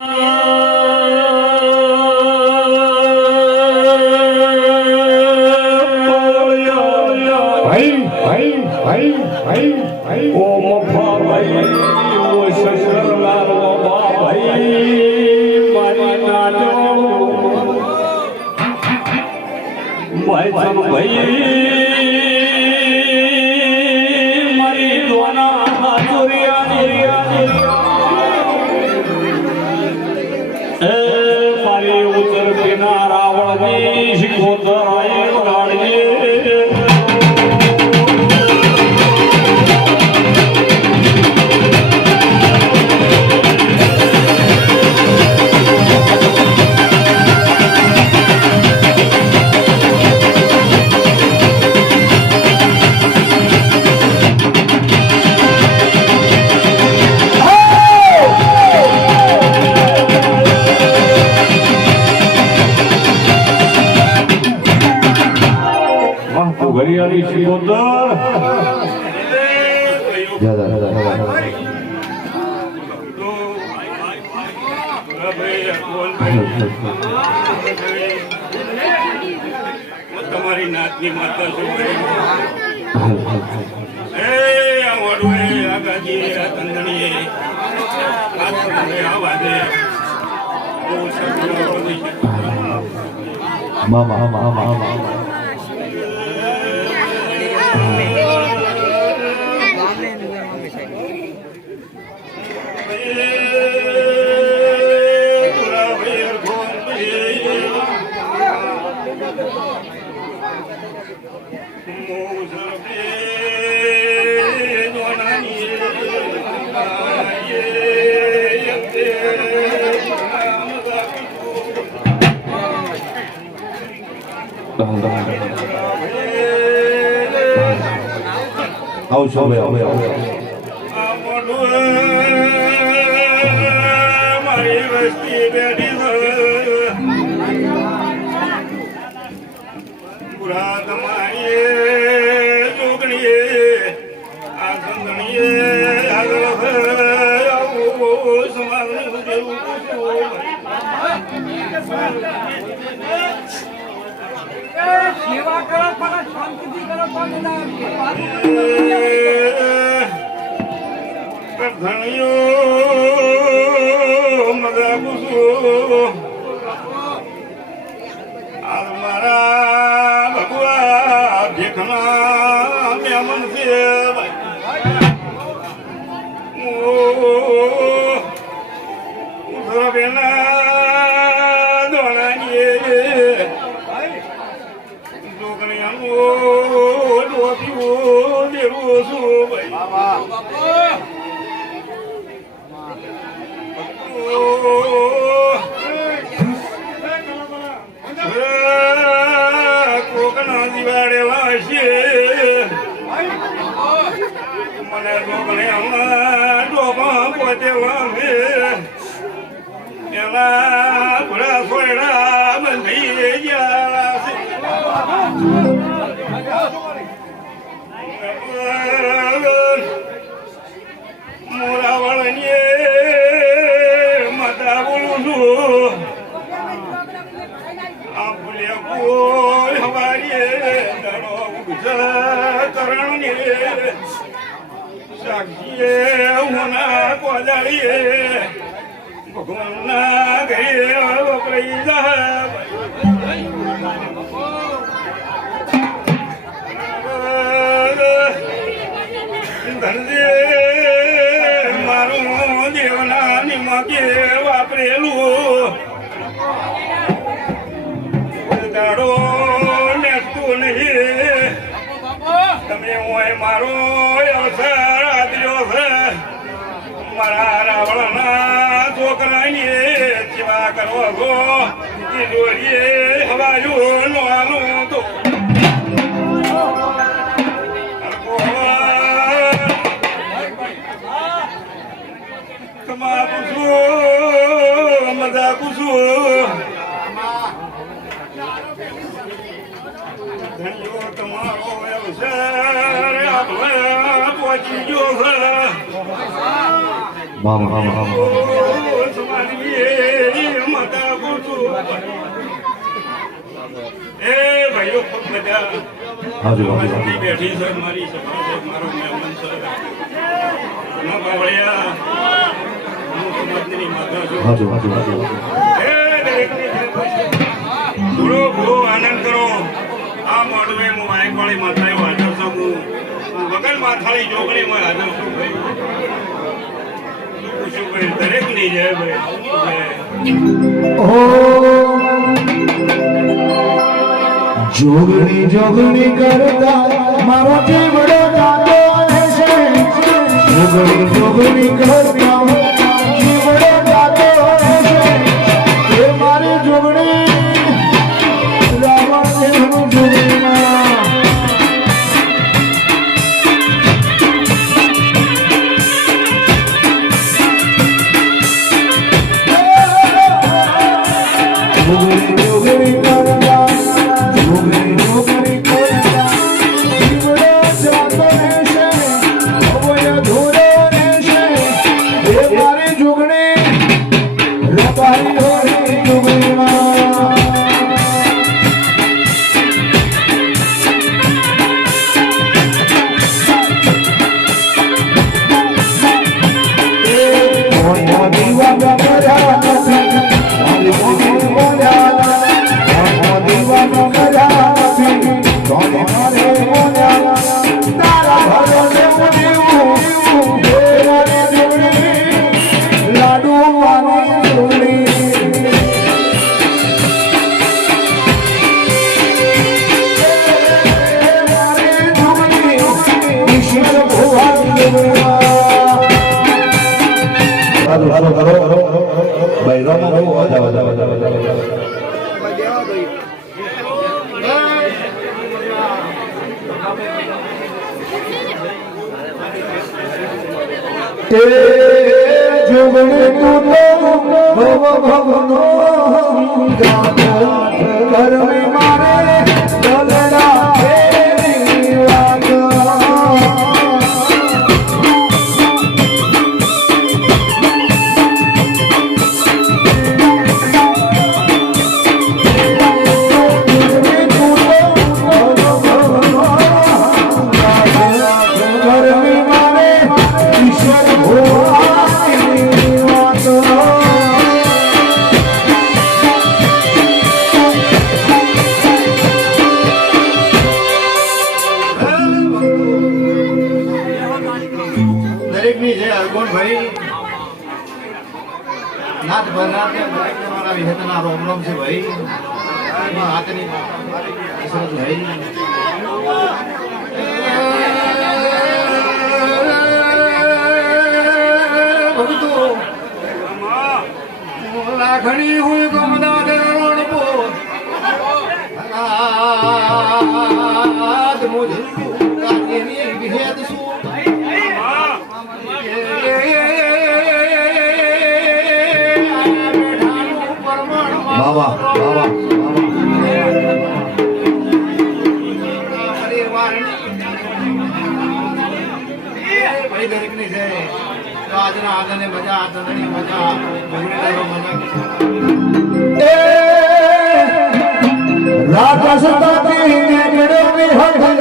ભાઈ તમારી નાતની માતા શું એ આ વડુએ આ ગાજીએ આ કંદણીએ આ આવશો હવે હવે હવે મારી વસ્તી બેઠી છે બુરા ધણીઓ મગા પૂછું. આ મારા ભગવા ભેખના મેમન છે ઉધરબેના દોણાની છોકરીયાનું ડોક્યું દેવું છું. ભાઈ ડોકને હમણાં ડોબા પોતે વામે એના ભરા સોયડા બંધી ગયા મોરાવળને માતા બોલું છું આ ભૂલે કોઈ હવારીએ દડો ઉજળ કરણને સાક્ષીએ હોના કોદાળીએ ભગવાનના ઘરે વપરાઈ ધનજે મારું દેવના નિમકે વાપરેલું. દાડો નેસતું નહીં. તમે હોય મારો મારા રાવણના છોકરાની સેવા કરો છો એ દોરીએ હવાયું નોનું તો. તમા પૂછો, મજા પૂછો. ધન્યો તમારો અવસર આપણે પહોંચી ગયો બેઠી છે મારી સભા છે મારો મહેમાન છે હું સમાજની માતા છું. ઘણો ઘણો આનંદ કરો આ મોડવે માયકવાળી માતાએ હાજર છું વગર માથાળી જોગણીમાં હાજર છું દરેકની જોગણી જોગણી કરતા મારો જીવડો જાતો છે. જોગણી જોગણી કરતા હાલો હાલો હાલો ભાઈ રમો બહુ વધારે વધારે વધારે તે જોગણી તું તો ભવ કસરત હું ગમદા દેરણ પો આદ મુજ શું વાહ વાહ આજના આગળ મજા આદરણી મજા રાજસતાથી નીકળ્યો વિહંગારો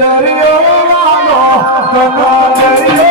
દરિયો વાલો કમા દરિયો